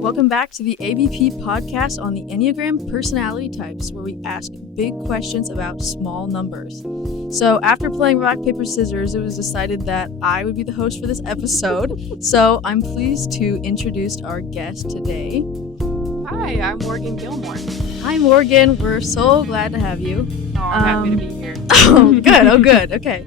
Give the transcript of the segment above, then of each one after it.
Welcome back to the ABP Podcast on the Enneagram personality types, where we ask big questions about small numbers. So after playing rock, paper, scissors, it was decided that I would be the host for this episode. So I'm pleased to introduce our guest today. Hi, I'm Morgan Gilmore. Hi, Morgan. We're so glad to have you. Oh, I'm happy to be here. Oh, good. Oh, good. Okay.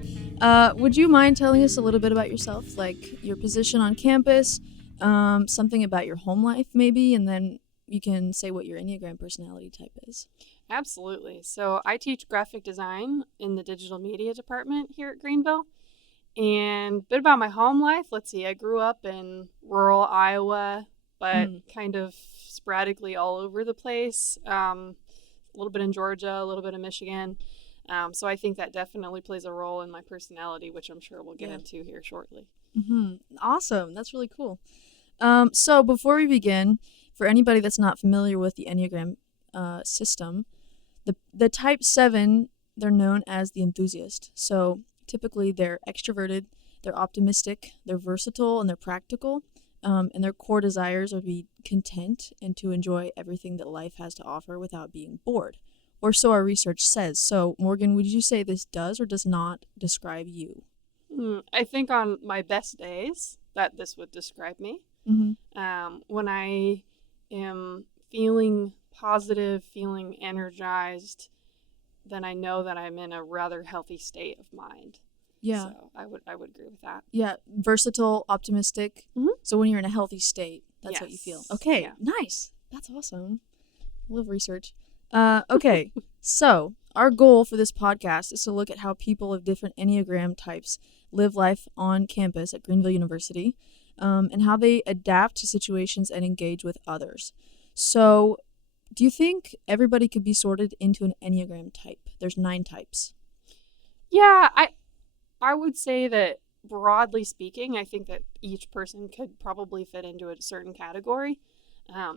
Would you mind telling us a little bit about yourself, like your position on campus, something about your home life maybe, and then you can say what your Enneagram personality type is. Absolutely. So I teach graphic design in the digital media department here at Greenville. And a bit about my home life. Let's see, I grew up in rural Iowa, but kind of sporadically all over the place. A little bit in Georgia, a little bit in Michigan. So I think that definitely plays a role in my personality, which I'm sure we'll get into here shortly. Awesome. That's really cool. So before we begin, for anybody that's not familiar with the Enneagram system, the type 7, they're known as the Enthusiast. So typically they're extroverted, they're optimistic, they're versatile, and they're practical. And their core desires are to be content and to enjoy everything that life has to offer without being bored. Or so our research says. So, Morgan, would you say this does or does not describe you? I think on my best days that this would describe me. When I am feeling positive, feeling energized, then I know that I'm in a rather healthy state of mind. Yeah. So I would agree with that. Yeah, versatile, optimistic. So when you're in a healthy state, that's what you feel. Okay, nice. That's awesome. I love research. Okay, so our goal for this podcast is to look at how people of different Enneagram types live life on campus at Greenville University, and how they adapt to situations and engage with others. So, do you think everybody could be sorted into an Enneagram type? There's 9 types. Yeah, I would say that broadly speaking, I think that each person could probably fit into a certain category.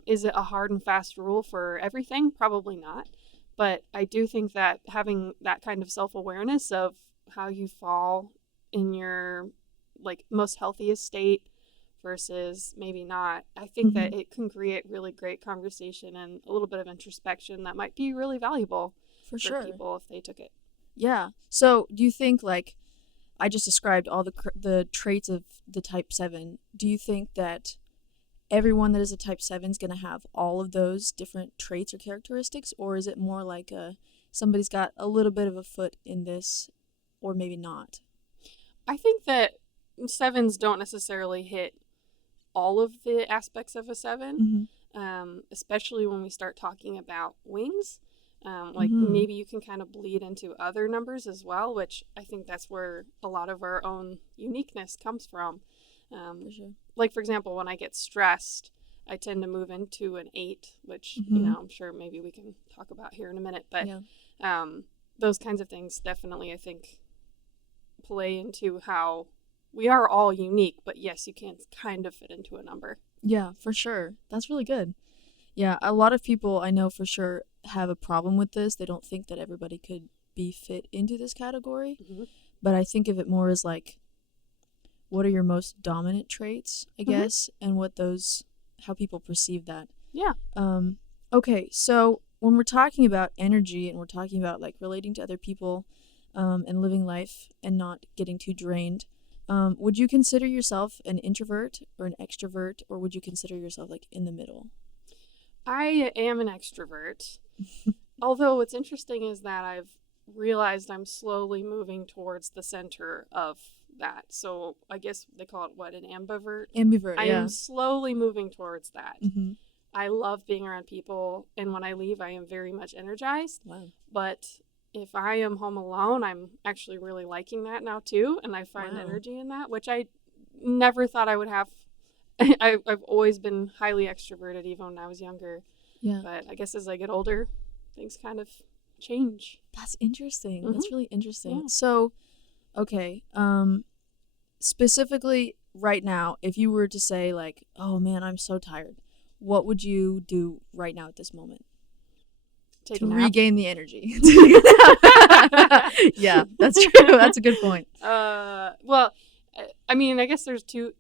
Is it a hard and fast rule for everything? Probably not. But I do think that having that kind of self-awareness of how you fall in your most healthiest state versus maybe not, I think that it can create really great conversation and a little bit of introspection that might be really valuable for people if they took it. Yeah. So do you think, I just described all the traits of the type 7. Do you think that everyone that is a type 7 is going to have all of those different traits or characteristics, or is it more like somebody's got a little bit of a foot in this or maybe not? I think that 7s don't necessarily hit all of the aspects of a 7, especially when we start talking about wings. Maybe you can kind of bleed into other numbers as well, which I think that's where a lot of our own uniqueness comes from. For sure. For example, when I get stressed, I tend to move into an 8, which, I'm sure maybe we can talk about here in a minute. But those kinds of things definitely, I think, play into how we are all unique. But yes, you can kind of fit into a number. Yeah, for sure. That's really good. Yeah, a lot of people I know for sure have a problem with this. They don't think that everybody could be fit into this category. But I think of it more as what are your most dominant traits, I guess, and how people perceive that. Yeah. Okay, so when we're talking about energy and we're talking about relating to other people and living life and not getting too drained, would you consider yourself an introvert or an extrovert, or would you consider yourself in the middle? I am an extrovert. Although what's interesting is that I've realized I'm slowly moving towards the center of that. So I guess they call it an ambivert? Ambivert, I am slowly moving towards that. I love being around people, and when I leave, I am very much energized. Wow. But if I am home alone, I'm actually really liking that now too, and I find energy in that, which I never thought I would have. I've always been highly extroverted, even when I was younger. Yeah. But I guess as I get older, things kind of change. That's interesting. That's really interesting. Yeah. So, okay, specifically right now, if you were to say oh man, I'm so tired, what would you do right now at this moment? take to a nap. regain the energy. Yeah, that's true. That's a good point. Well, I mean, I guess there's two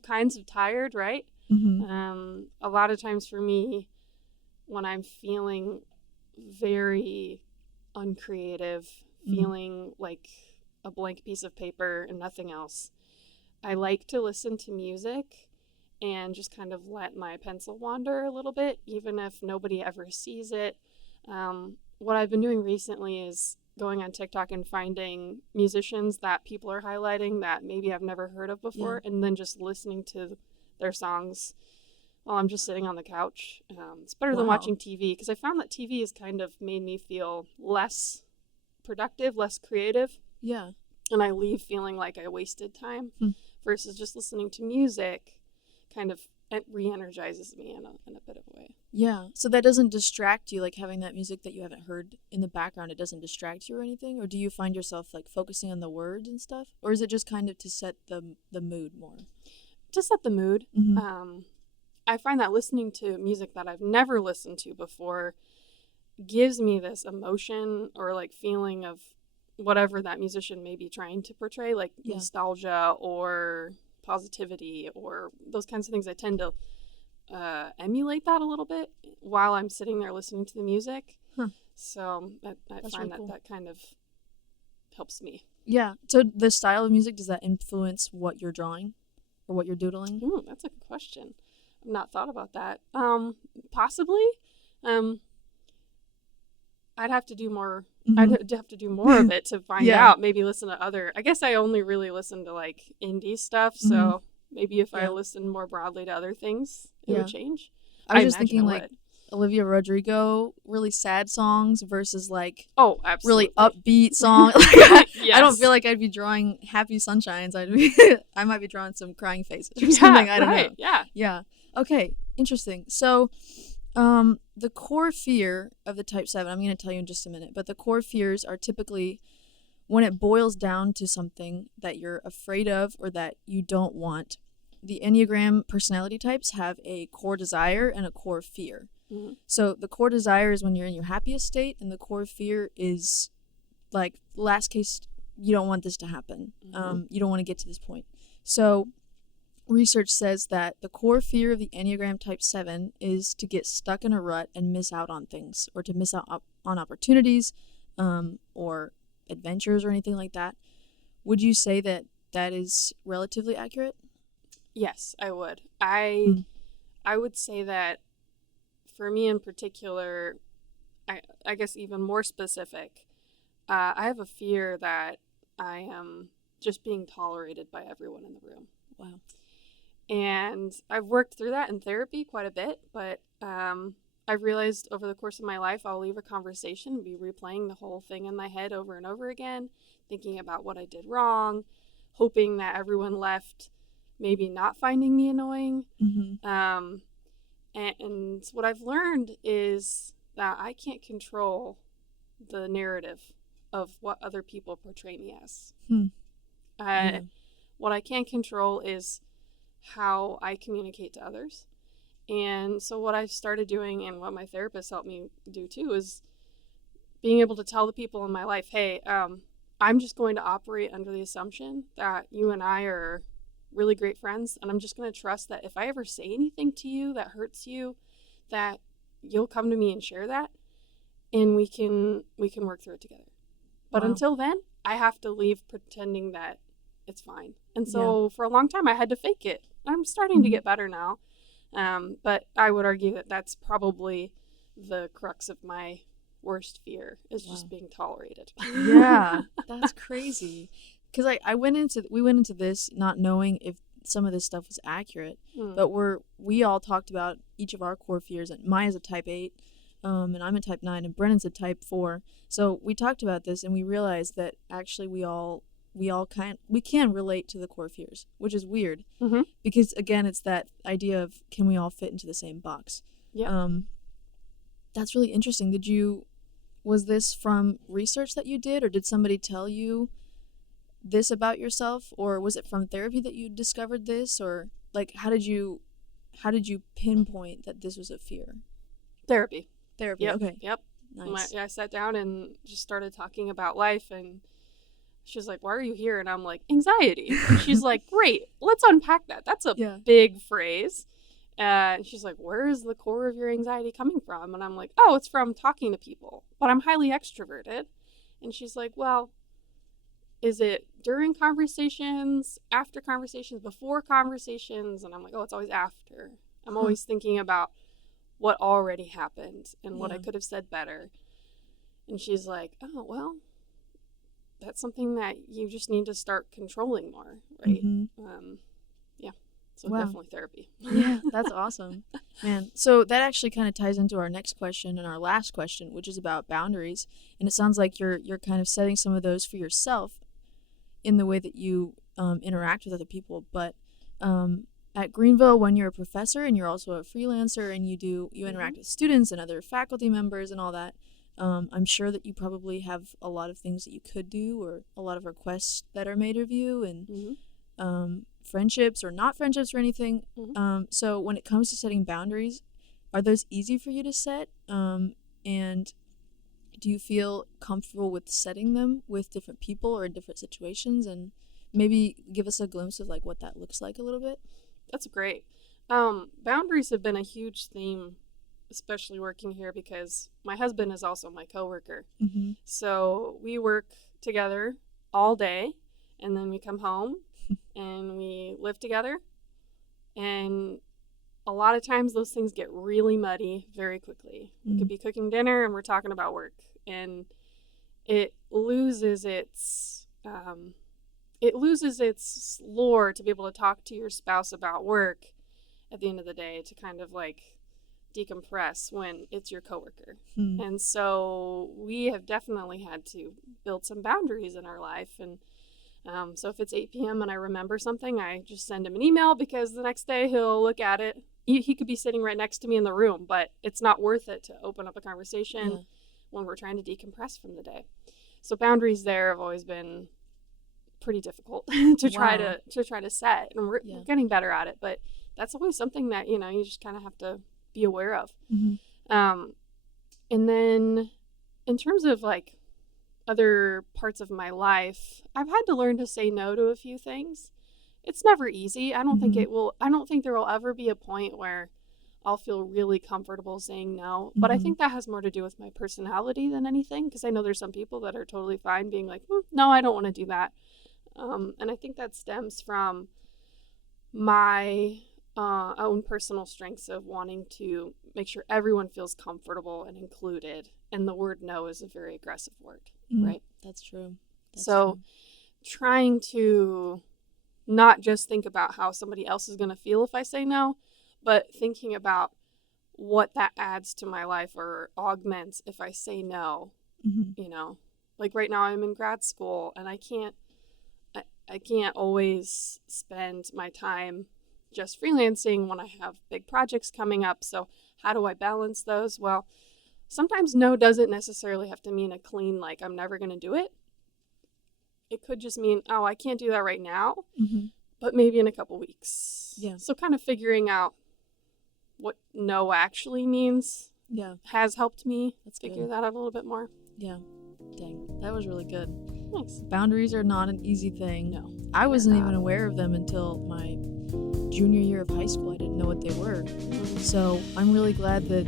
kinds of tired, right? Mm-hmm. A lot of times for me, when I'm feeling very uncreative, feeling like a blank piece of paper and nothing else, I like to listen to music and just kind of let my pencil wander a little bit, even if nobody ever sees it. What I've been doing recently is going on TikTok and finding musicians that people are highlighting that maybe I've never heard of before, and then just listening to their songs while I'm just sitting on the couch. It's better than watching TV, because I found that TV has kind of made me feel less productive, less creative. Yeah. And I leave feeling like I wasted time versus just listening to music kind of re-energizes me in a bit of a way. Yeah. So that doesn't distract you, like having that music that you haven't heard in the background, it doesn't distract you or anything? Or do you find yourself like focusing on the words and stuff? Or is it just kind of to set the mood more? To set the mood. Mm-hmm. I find that listening to music that I've never listened to before gives me this emotion or like feeling of whatever that musician may be trying to portray, like nostalgia or positivity or those kinds of things. I tend to emulate that a little bit while I'm sitting there listening to the music. So I find really cool. that kind of helps me. Yeah. So the style of music, does that influence what you're drawing or what you're doodling? Ooh, that's a good question. I've not thought about that. Possibly. I'd have to do more. I'd have to do more of it to find out. Maybe listen to other. I guess I only really listen to like indie stuff. So maybe if I listen more broadly to other things, it would change. I was just thinking like Olivia Rodrigo, really sad songs versus like really upbeat songs. Yes. I don't feel like I'd be drawing happy sunshines. I might be drawing some crying faces or something. I don't know. Yeah. Okay. Interesting. So. The core fear of the type 7, I'm going to tell you in just a minute, but the core fears are typically when it boils down to something that you're afraid of or that you don't want. The Enneagram personality types have a core desire and a core fear. Mm-hmm. So the core desire is when you're in your happiest state, and the core fear is like last case, you don't want this to happen. You don't want to get to this point. So research says that the core fear of the Enneagram Type 7 is to get stuck in a rut and miss out on things, or to miss out on opportunities or adventures or anything like that. Would you say that that is relatively accurate? Yes, I would. I would say that for me in particular, I guess even more specific, I have a fear that I am just being tolerated by everyone in the room. Wow. And I've worked through that in therapy quite a bit, but I've realized over the course of my life, I'll leave a conversation and be replaying the whole thing in my head over and over again, thinking about what I did wrong, hoping that everyone left maybe not finding me annoying. And what I've learned is that I can't control the narrative of what other people portray me as. What I can control is how I communicate to others. And so what I've started doing, and what my therapist helped me do too, is being able to tell the people in my life, hey, I'm just going to operate under the assumption that you and I are really great friends, and I'm just going to trust that if I ever say anything to you that hurts you, that you'll come to me and share that, and we can work through it together. But until then, I have to leave pretending that it's fine. And so for a long time, I had to fake it. I'm starting to get better now. But I would argue that that's probably the crux of my worst fear, is just being tolerated. Yeah, that's crazy. Because we went into this not knowing if some of this stuff was accurate, but we all talked about each of our core fears. And mine is a type 8, and I'm a type 9, and Brennan's a type 4. So we talked about this, and we realized that actually we can relate to the core fears, which is weird, because again, it's that idea of, can we all fit into the same box? That's really interesting. Was this from research that you did, or did somebody tell you this about yourself, or was it from therapy that you discovered this, or like how did you pinpoint that this was a fear? Therapy. Okay. Yep. Nice. I sat down and just started talking about life, and she's like, why are you here? And I'm like, anxiety. And she's like, great, let's unpack that. That's a big phrase. And she's like, where is the core of your anxiety coming from? And I'm like, oh, it's from talking to people, but I'm highly extroverted. And she's like, well, is it during conversations, after conversations, before conversations? And I'm like, oh, it's always after. I'm always thinking about what already happened and what I could have said better. And she's like, oh, well, that's something that you just need to start controlling more, right? So definitely therapy. Yeah, that's awesome. Man, so that actually kind of ties into our next question and our last question, which is about boundaries. And it sounds like you're kind of setting some of those for yourself in the way that you interact with other people. But at Greenville, when you're a professor and you're also a freelancer and you interact with students and other faculty members and all that, I'm sure that you probably have a lot of things that you could do or a lot of requests that are made of you and friendships or not friendships or anything. So when it comes to setting boundaries, are those easy for you to set? And do you feel comfortable with setting them with different people or in different situations? And maybe give us a glimpse of like what that looks like a little bit. That's great. Boundaries have been a huge theme, especially working here, because my husband is also my coworker. So we work together all day, and then we come home and we live together. And a lot of times those things get really muddy very quickly. We could be cooking dinner and we're talking about work, and it loses its lure to be able to talk to your spouse about work at the end of the day, to kind of like decompress when it's your coworker. And so we have definitely had to build some boundaries in our life. And so if it's 8 p.m. and I remember something, I just send him an email, because the next day he'll look at it. He could be sitting right next to me in the room, but it's not worth it to open up a conversation when we're trying to decompress from the day. So boundaries there have always been pretty difficult to try to set, and we're getting better at it, but that's always something that you just kind of have to be aware of. And then in terms of like other parts of my life, I've had to learn to say no to a few things. It's never easy. I don't think there will ever be a point where I'll feel really comfortable saying no. But I think that has more to do with my personality than anything, because I know there's some people that are totally fine being like, no, I don't want to do that. And I think that stems from my own personal strengths of wanting to make sure everyone feels comfortable and included. And the word no is a very aggressive word, right? That's true. Trying to not just think about how somebody else is going to feel if I say no, but thinking about what that adds to my life or augments if I say no. Like right now I'm in grad school, and I can't always spend my time just freelancing when I have big projects coming up. So how do I balance those? Well, sometimes no doesn't necessarily have to mean a clean, like I'm never going to do it. It could just mean, oh, I can't do that right now, but maybe in a couple weeks. Yeah. So kind of figuring out what no actually means has helped me figure that out a little bit more. Yeah. Dang, that was really good. Nice. Boundaries are not an easy thing. No. I wasn't even aware of them until my junior year of high school. I didn't know what they were. So I'm really glad that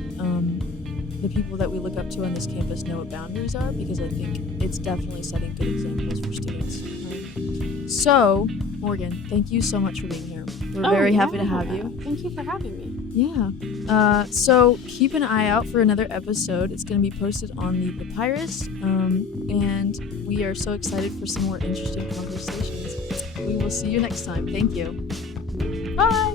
the people that we look up to on this campus know what boundaries are, because I think it's definitely setting good examples for students. So, Morgan, thank you so much for being here. We're very happy to have you. Thank you for having me. Yeah. So keep an eye out for another episode. It's going to be posted on the Papyrus, and we are so excited for some more interesting conversations. We will see you next time. Thank you. Bye!